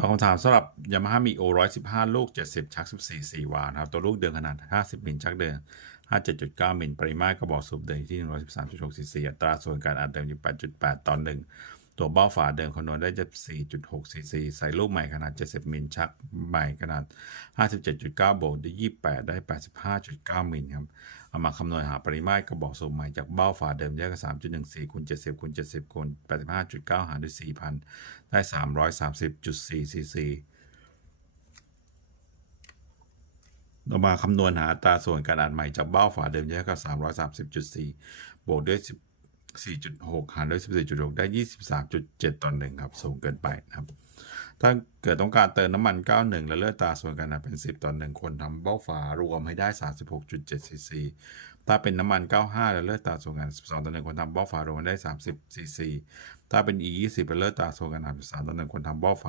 ต่อคำถามสำหรับยามาฮ่ามีโอร้อยสิบห้าลูกเจ็ดสิบชักสิบสี่สี่วานครับ ตัวลูกเดินขนาดห้าสิบมิลชักเดินห้าเจ็ดจุดเก้ามิลปริมาตรกระบอกสูบเดินที่หนึ่งร้อยสิบสามจุดหกสี่สี่อัตราส่วนการอัดเดิมอยู่แปดจุดแปดต่อหนึ่ง ตัวเบ้าฝาเดิมคำนวณได้ 74.6ซีซีใส่ลูกใหม่ขนาด 70 มิลชักใหม่ขนาด 57.9 โบว์ได้28 ได้ 85.9 มิลครับ เอามาคำนวณหาปริมาตรกระบอกสูบใหม่จากเบ้าฝาเดิมแยกกับ3.14คูณ70คูณ70คูณ85.9 หารด้วย 4,000 ได้ 330.4ซีซีเรามาคำนวณหาอัตราส่วนการอัดใหม่จากเบ้าฝาเดิมแยกกับ 330.4 บวกด้วย 4.6 หารด้วย 14.6 ได้ 23.7 ต่อ1ครับ สูงเกินไปนะครับ ถ้าเกิดต้องการเติมน้ำมัน 91 และเลือดตาส่วนการอัดเป็น 10 ต่อ1คนทำเบ้าฝารวมให้ได้ 36.7 ซีซี ถ้าเป็นน้ำมัน 95 และเลือกตราส่วนกัน 12 ต่อ1คนทำเบ้าฝารวมให้ได้ 30 ซีซี ถ้าเป็น E 20 และเลือกตราส่วนกัน13ต่อ1คนทำเบ้าฝา